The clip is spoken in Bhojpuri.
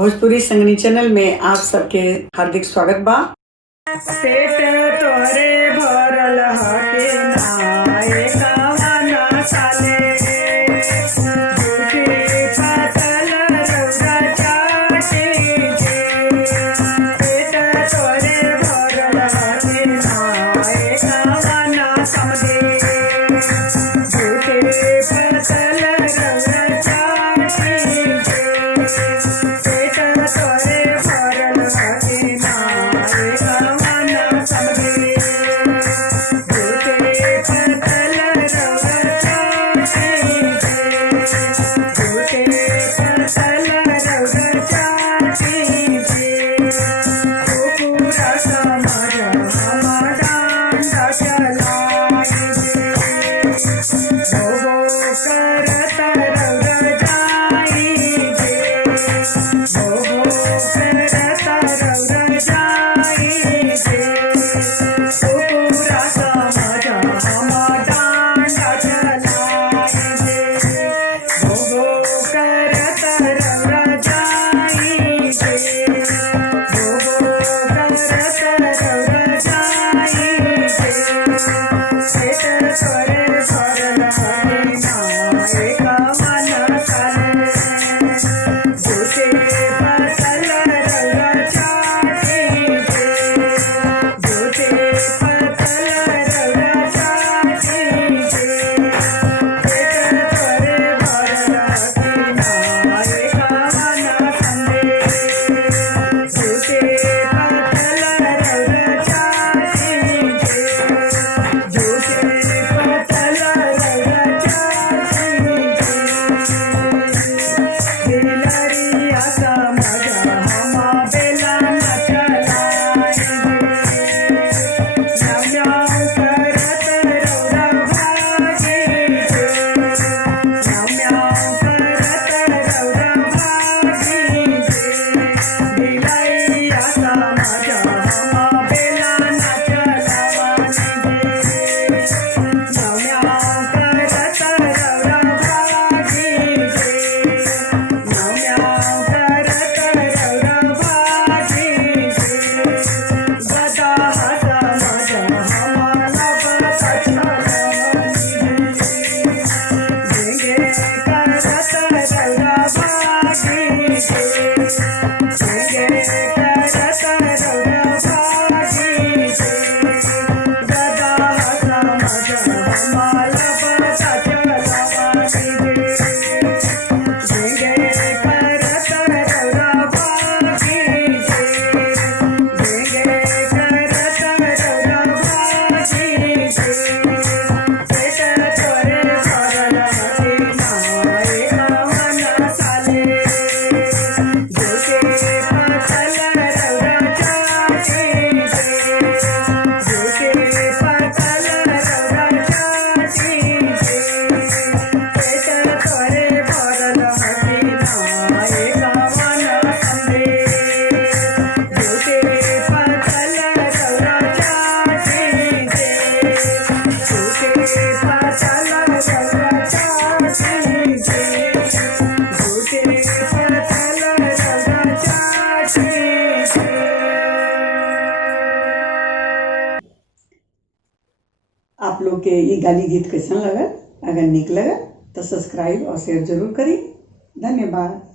भोजपुरी संगनी चैनल में आप सबके हार्दिक स्वागत बा। पेट तोरे भरल हके नाए कावना साले झूठी पातल रौदा चाटे जे। पेट तोरे भरल हके नाए कावना समझे झूठी पातल रौदा चाटे जे। पेट तोरे भरल हके नाए कावना समझे झूठे पातल रौदा चाटे जे। झूठे पातल रौदा चाटे जे। कुकुरा समाज हमारा डांडा चलाए जे। भोगो करत रौदा जाई जे। भोगो करत रौदा जाई जे। कुकुरा समाज हमारा डांडा चलाए जे। भोगो करत रौदा जाई जे। भोगो करत रौदा जाई जे। पेट तोरे भरल हके नाए कावना साले झूठे पातल रौदा चाटे जे। झूठे पातल रौदा चाटे जे। पेट तोरे भरल हके नाए कावना समझे झूठे पातल रौदा चाटे जे। झूठे पातल रौदा चाटे जे। बिलरिया समाज हमा बेला न चलाए जे। नम्याव करत रौदा भागे जे। नम्याव करत रौदा भागे जे। बिलरिया समाज हमा बेला न चलाए जे। नम्याव करत रौदा भागे जे। नम्याव करत रौदा भागे जे। गदा समाज हमा लबत चलाए जे। झिंगे करत रौदा भागे जे। झिंगे करत रौदा भागे जे। गदा समाज हमा लबत चलाए जे। झिंगे करत रौदा भागे जे। झिंगे करत रौदा भागे जे। पेट तोरे भरल हके नाए कावना साले झूठे पातल रौदा चाटे जे। झूठे पातल रौदा चाटे जे। पेट तोरे भरल हके नाए कावना समझे झूठे पातल रौदा चाटे जे। झूठे पातल रौदा चाटे जे। झूठे पातल रौदा चाटे जे। आप लोग के ये गाली गीत कैसन लगल? अगर निक लगल तो सब्सक्राइब और शेयर जरूर करी। धन्यवाद।